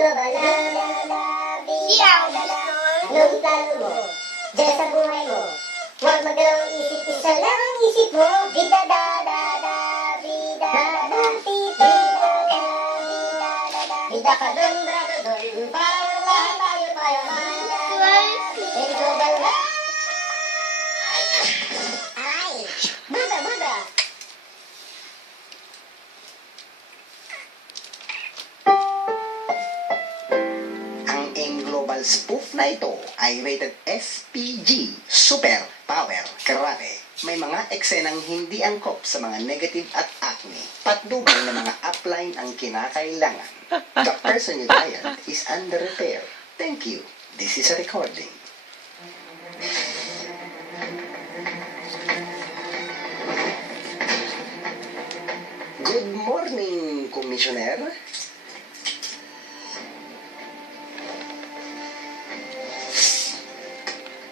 global Siyaw nung plano mo diyan sa buhay mo. Huwag magdalawang isip, isa lang ang isip mo. Vida da da da, vida da da, vida da da, vida ka dun, brado dun. Para lahat tayo mayaman. In global ay, Buda, Buda. Ang AIM Global spoof na ito ay rated SPG, Super Power Karate. May mga eksenang hindi angkop sa mga negative at acne. Patnubay na mga upline ang kinakailangan. The person you dial is under repair. Thank you. This is a recording. Good morning, Commissioner.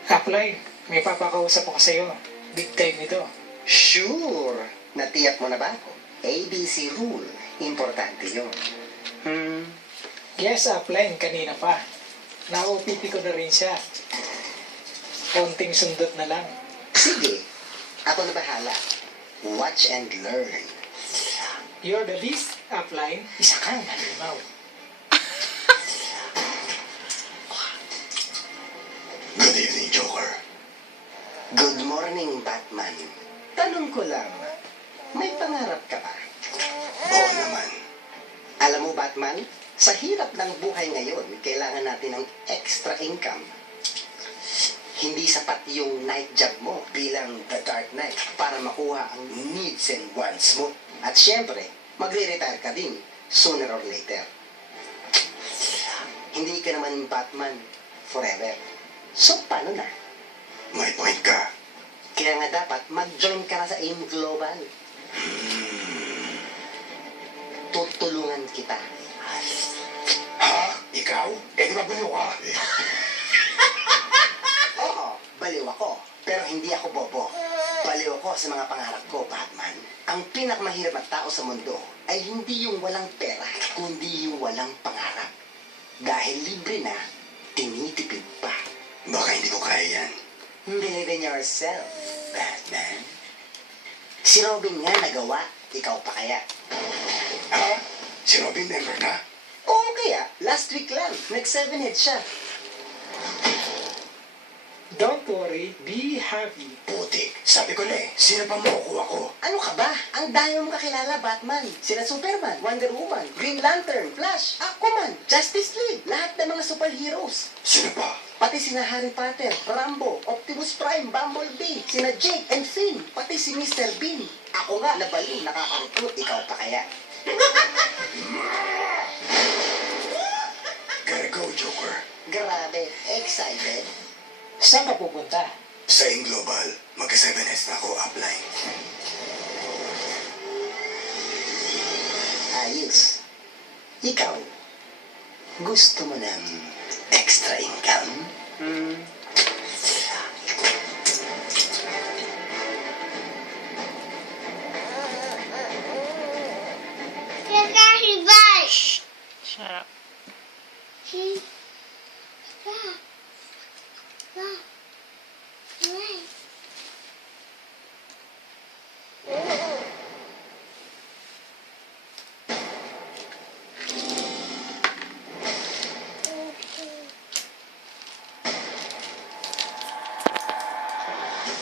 Apply, may papakausap ako sa'yo. Big time ito. Sure. Natiyak mo na ba ako? ABC rule. Importante yun. Yes, apply, kanina pa. Na-OPP ko na rin siya. Konting sundot na lang. Sige. Ako na bahala. Watch and learn. You're the least, apply. Isa kang halimaw. Good evening, Joker. Good morning, Batman. Tanong ko lang, may pangarap ka ba? Oo naman. Alam mo, Batman, sa hirap ng buhay ngayon, kailangan natin ng extra income. Hindi sapat yung night job mo bilang The Dark Knight para makuha ang needs and wants mo. At syempre, magre-retire ka din sooner or later. Hindi ka naman Batman forever. So, paano na? May point ka. Kaya nga dapat mag-join ka na sa AIM Global. Tutulungan kita. Ha? Ikaw? Eh, di ba baliw ka? Oo, baliw ako. Pero hindi ako bobo. Baliw ako sa mga pangarap ko, Batman. Ang pinakamahirap na tao sa mundo ay hindi yung walang pera, kundi yung walang pangarap. Dahil libre na, tinitipid pa. Baka hindi ko kaya yan. Believe in yourself, Batman. Si Robin nga nagawa, ikaw pa kaya? Ha? Si Robin member na? Oo kaya, last week lang, nag-7 heads siya. Don't worry, be happy. Putik. Sabi ko na eh, sino pa makukuha ko? Ano ka ba? Ang dami mo kakilala, Batman. Sila Superman, Wonder Woman, Green Lantern, Flash, Aquaman, Justice League, lahat ng mga superheroes. Sino pa? Pati sina Harry Potter, Rambo, Optimus Prime, Bumblebee, sina Jake and Finn, pati si Mr. Bean. Ako nga, nabaliw, nakaka-recruit, ikaw pa kaya? Gotta go, Joker. Grabe, excited. Saan ka pupunta? Sa AIM Global, magka-7S na ako upline. Ayos. Ikaw, gusto mo ng extra income? Shut up. Stop. Stop. Right.